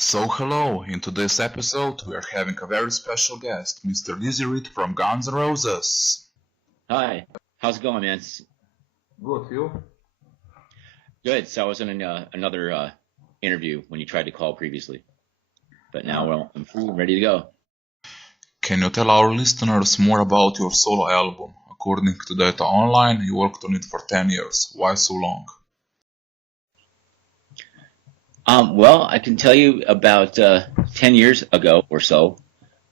So hello, in today's episode we are having a very special guest, Mr. Dizzyjem Reedom from Guns N' Roses. Hi, how's it going, man? Good, you? Good. So I was in another interview when you tried to call previously, but now I'm free and ready to go. Can you tell our listeners more about your solo album? According to Data Online, you worked on it for 10 years. Why so long? Well, I can tell you about 10 years ago or so,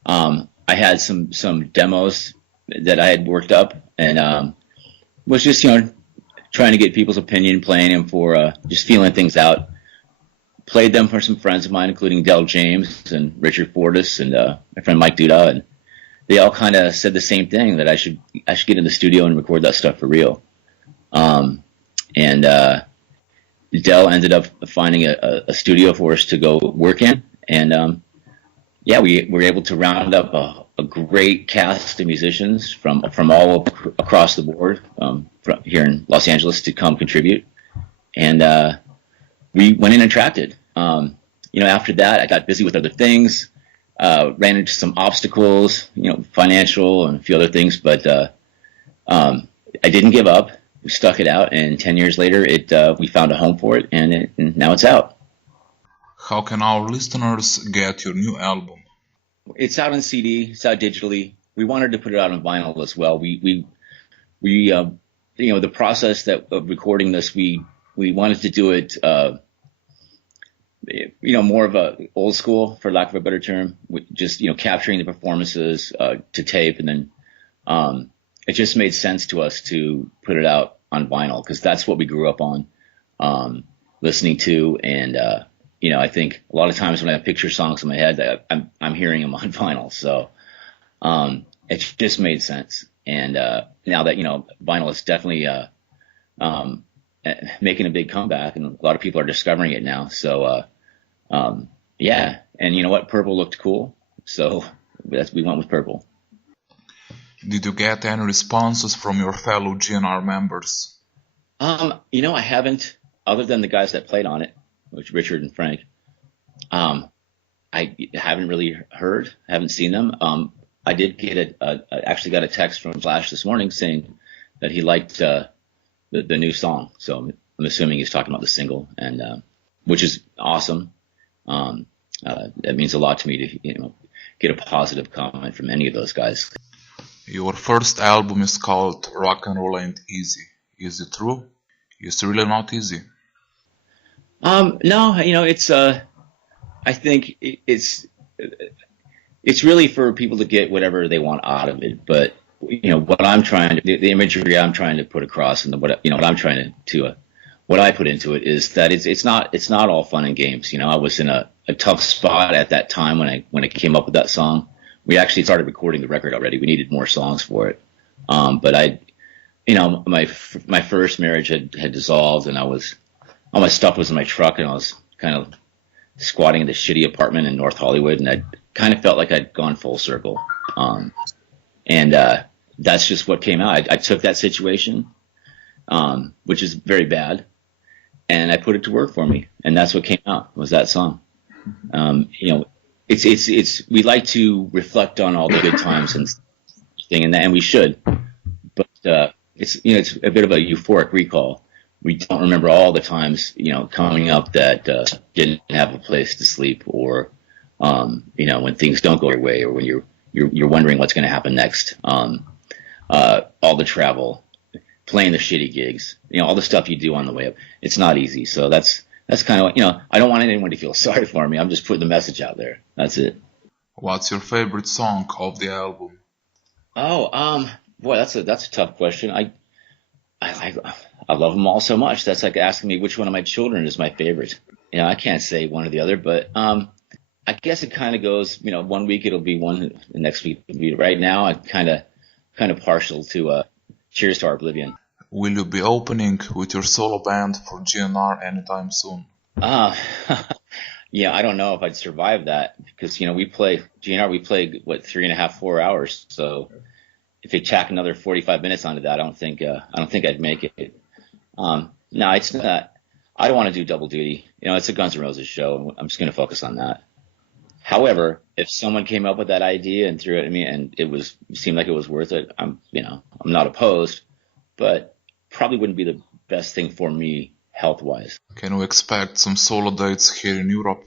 I had some demos that I had worked up and was just, trying to get people's opinion, playing them for just feeling things out. Played them for some friends of mine, including Del James and Richard Fortis and my friend Mike Duda, and they all kind of said the same thing, that I should get in the studio and record that stuff for real. Del ended up finding a studio for us to go work in, and we were able to round up a great cast of musicians from all across the board, from here in Los Angeles, to come contribute, and we went in and tracked it. After that, I got busy with other things, ran into some obstacles, financial and a few other things, but I didn't give up. We stuck it out, and 10 years later, we found a home for it, and now it's out. How can our listeners get your new album? It's out on CD. It's out digitally. We wanted to put it out on vinyl as well. The process of recording this, we wanted to do it, more of a old school, for lack of a better term, with just capturing the performances to tape, and then it just made sense to us to put it out on vinyl, because that's what we grew up on, listening to, and I think a lot of times when I picture songs in my head, I'm hearing them on vinyl, so it just made sense. And now that vinyl is definitely making a big comeback, and a lot of people are discovering it now. So and you know what, purple looked cool, so we went with purple. Did you get any responses from your fellow GNR members? I haven't, other than the guys that played on it, which Richard and Frank. I haven't really heard, haven't seen them. I did get actually got a text from Flash this morning saying that he liked the new song. So I'm assuming he's talking about the single, and which is awesome. That means a lot to me to get a positive comment from any of those guys. Your first album is called Rock and Roll Ain't Easy. Is it true? It's really not easy. No, it's I think it's really for people to get whatever they want out of it. But what I'm trying to, the imagery I'm trying to put across, and what I'm trying to what I put into it is that it's not all fun and games. I was in a tough spot at that time when I came up with that song. We actually started recording the record already. We needed more songs for it. But my first marriage had dissolved, and all my stuff was in my truck, and I was kind of squatting in this shitty apartment in North Hollywood, and I kind of felt like I'd gone full circle. That's just what came out. I took that situation, which is very bad, and I put it to work for me, and that's what came out, was that song. It's we like to reflect on all the good times and thing, and we should, but it's a bit of a euphoric recall. We don't remember all the times coming up that didn't have a place to sleep, or when things don't go your way, or when you're wondering what's going to happen next. All the travel, playing the shitty gigs, all the stuff you do on the way up. It's not easy. So that's kind of I don't want anyone to feel sorry for me. I'm just putting the message out there. That's it. What's your favorite song of the album? Oh, boy, that's a tough question. I love them all so much. That's like asking me which one of my children is my favorite. I can't say one or the other, but I guess it kind of goes. 1 week it'll be one, the next week it'll be. Right now, I'm kind of partial to Cheers to Our Oblivion. Will you be opening with your solo band for GNR anytime soon? Yeah, I don't know if I'd survive that, because we play 3.5, 4 hours. So if they tack another 45 minutes onto that, I don't think I'd make it. No, it's not. I don't want to do double duty. It's a Guns N' Roses show. I'm just going to focus on that. However, if someone came up with that idea and threw it at me and it seemed like it was worth it, I'm not opposed, but probably wouldn't be the best thing for me health-wise. Can we expect some solo dates here in Europe?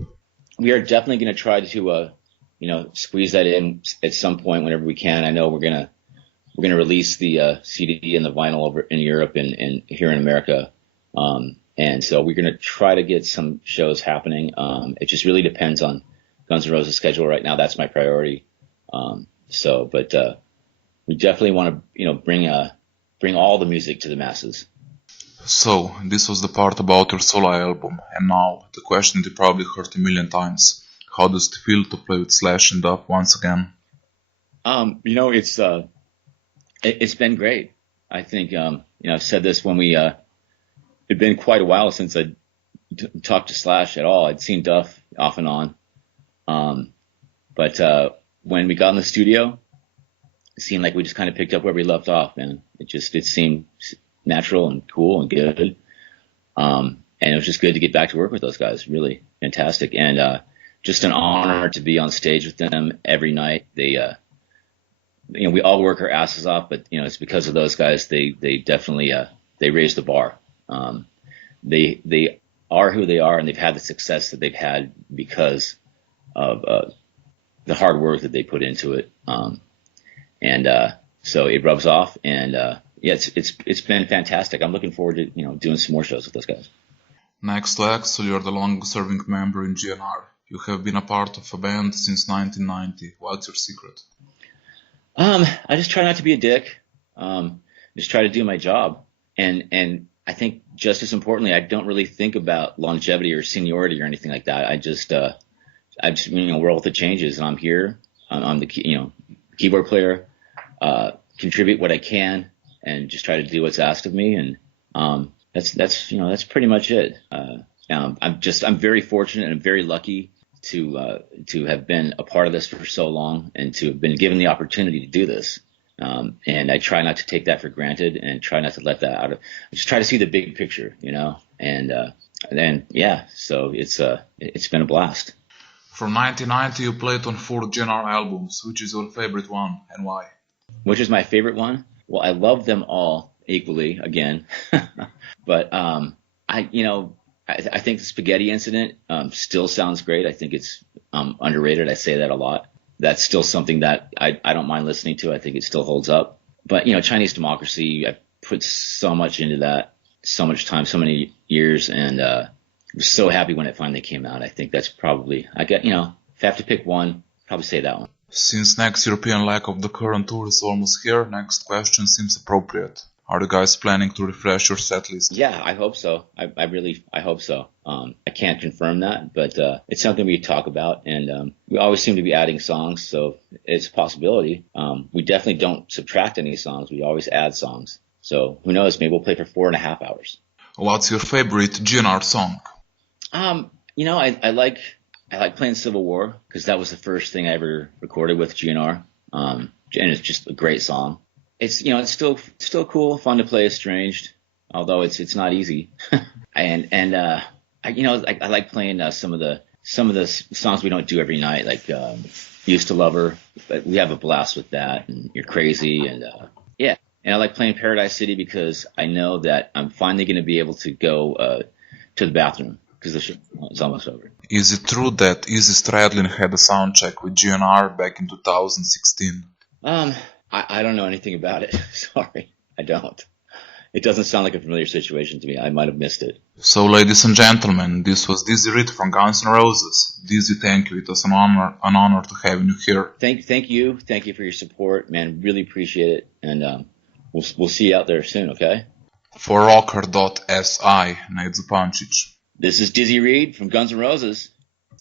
We are definitely going to try to, squeeze that in at some point whenever we can. I know we're gonna release the CD and the vinyl over in Europe and here in America, and so we're going to try to get some shows happening. It just really depends on Guns N' Roses' schedule right now. That's my priority. But we definitely want to, bring all the music to the masses. So, this was the part about your solo album, and now the question you probably heard a million times. How does it feel to play with Slash and Duff once again? It's been great. I think, I've said this when it'd been quite a while since I'd talked to Slash at all. I'd seen Duff off and on. But when we got in the studio, it seemed like we just kind of picked up where we left off, man. It seemed natural and cool and good. And it was just good to get back to work with those guys. Really fantastic. And, just an honor to be on stage with them every night. They, we all work our asses off, but, it's because of those guys. They definitely, they raised the bar. They are who they are, and they've had the success that they've had because of, the hard work that they put into it. So it rubs off, and, it's been fantastic. I'm looking forward to, doing some more shows with those guys. Next to Axel, you're the longest-serving member in GNR. You have been a part of a band since 1990. What's your secret? I just try not to be a dick. Just try to do my job. And I think just as importantly, I don't really think about longevity or seniority or anything like that. I just roll with the changes, and I'm here. I'm the keyboard player, contribute what I can, and just try to do what's asked of me. And that's pretty much it. I'm very fortunate and I'm very lucky to have been a part of this for so long and to have been given the opportunity to do this. And I try not to take that for granted and try not to let that out of, I just try to see the big picture, so it's been a blast. From 1990, you played on 4 GNR albums. Which is your favorite one and why? Which is my favorite one? Well, I love them all equally, again. But I think the Spaghetti Incident still sounds great. I think it's underrated. I say that a lot. That's still something that I don't mind listening to. I think it still holds up. But, Chinese Democracy, I put so much into that, so much time, so many years, and was so happy when it finally came out. I think that's probably, if I have to pick one, probably say that one. Since next European leg of the current tour is almost here, next question seems appropriate. Are you guys planning to refresh your set list? Yeah, I hope so. I hope so. I can't confirm that, but it's something we talk about, and we always seem to be adding songs, so it's a possibility. We definitely don't subtract any songs. We always add songs. So who knows? Maybe we'll play for 4.5 hours. What's your favorite GNR song? I like playing Civil War because that was the first thing I ever recorded with GNR, and it's just a great song. It's it's still cool, fun to play Estranged, although it's not easy. I like playing some of the songs we don't do every night, like Used to Love Her, but we have a blast with that, and You're Crazy, and and I like playing Paradise City because I know that I'm finally going to be able to go to the bathroom because the show is almost over. Is it true that Izzy Stradlin had a sound check with GNR back in 2016? I don't know anything about it. Sorry, I don't. It doesn't sound like a familiar situation to me. I might have missed it. So, ladies and gentlemen, this was Dizzyjem Reedom from Guns N' Roses. Dizzy, thank you. It was an honor to have you here. Thank you. Thank you for your support, man. Really appreciate it. And we'll see you out there soon, okay? For Rocker.si, Nejc Zupančič. This is Dizzyjem Reedom from Guns N' Roses.